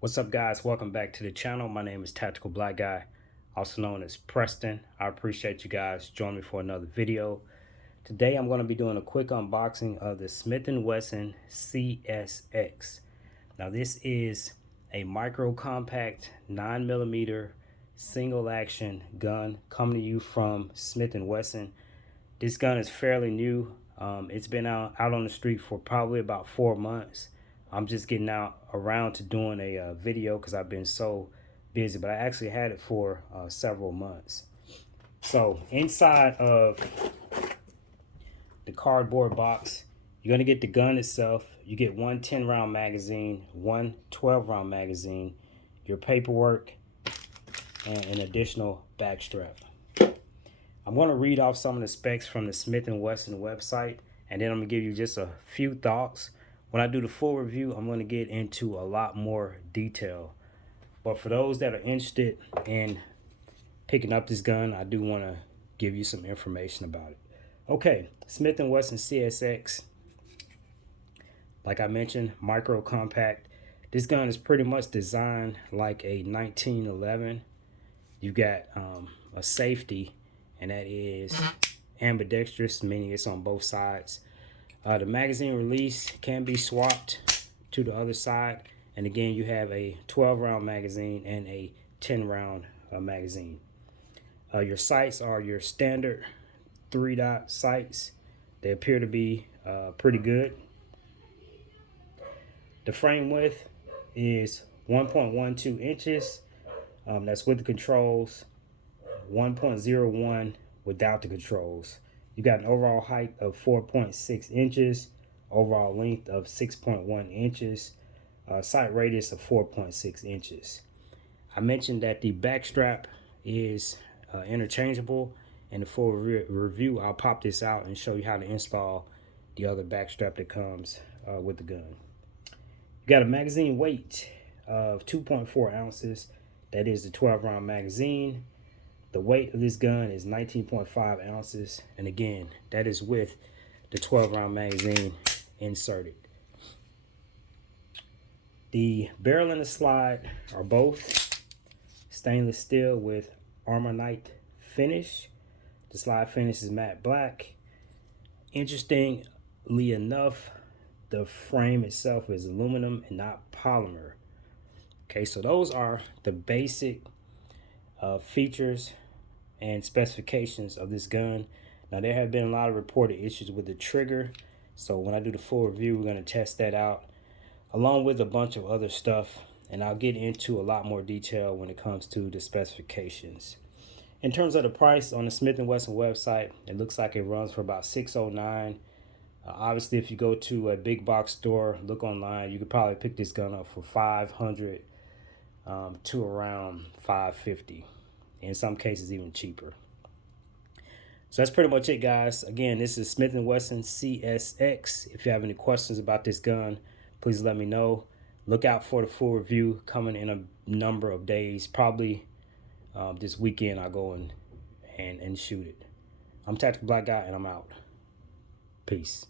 What's up, guys? Welcome back to the channel. My name is Tactical Black Guy, also known as Preston. I appreciate you guys joining me for another video. Today I'm going to be doing a quick unboxing of the Smith and Wesson CSX. Now this is a micro compact 9mm single action gun coming to you from Smith and Wesson. This gun is fairly new. It's been out on the street for probably about 4 months. I'm just getting around to doing a video because I've been so busy, but I actually had it for several months. So inside of the cardboard box, you're going to get the gun itself. You get one 10-round magazine, one 12-round magazine, your paperwork, and an additional back strap. I'm going to read off some of the specs from the Smith and Wesson website, and then I'm going to give you just a few thoughts. When I do the full review, I'm going to get into a lot more detail. But for those that are interested in picking up this gun, I do want to give you some information about it. Okay, Smith and Wesson CSX. Like I mentioned, micro compact. This gun is pretty much designed like a 1911. You got a safety, and that is ambidextrous, meaning it's on both sides. The magazine release can be swapped to the other side, and again you have a 12-round magazine and a 10-round magazine. Your sights are your standard 3-dot sights. They appear to be pretty good. The frame width is 1.12 inches. That's with the controls. 1.01 without the controls. You got an overall height of 4.6 inches, overall length of 6.1 inches, sight radius of 4.6 inches. I mentioned that the back strap is interchangeable. In the full review, I'll pop this out and show you how to install the other back strap that comes with the gun. You got a magazine weight of 2.4 ounces. That is the 12-round magazine. The weight of this gun is 19.5 ounces. And again, that is with the 12-round magazine inserted. The barrel and the slide are both stainless steel with armonite finish. The slide finish is matte black. Interestingly enough, the frame itself is aluminum and not polymer. Okay, so those are the basic features and specifications of this gun. Now there have been a lot of reported issues with the trigger, so when I do the full review, we're going to test that out along with a bunch of other stuff, and I'll get into a lot more detail when it comes to the specifications. In terms of the price on the Smith and Wesson website, it looks like it runs for about $609. Obviously, if you go to a big box store, look online, you could probably pick this gun up for $500 to around $550. In some cases, even cheaper. So that's pretty much it, guys. Again, this is Smith and Wesson CSX. If you have any questions about this gun, please let me know. Look out for the full review coming in a number of days. Probably this weekend I'll go and shoot it. I'm Tactical Black Guy, and I'm out. Peace.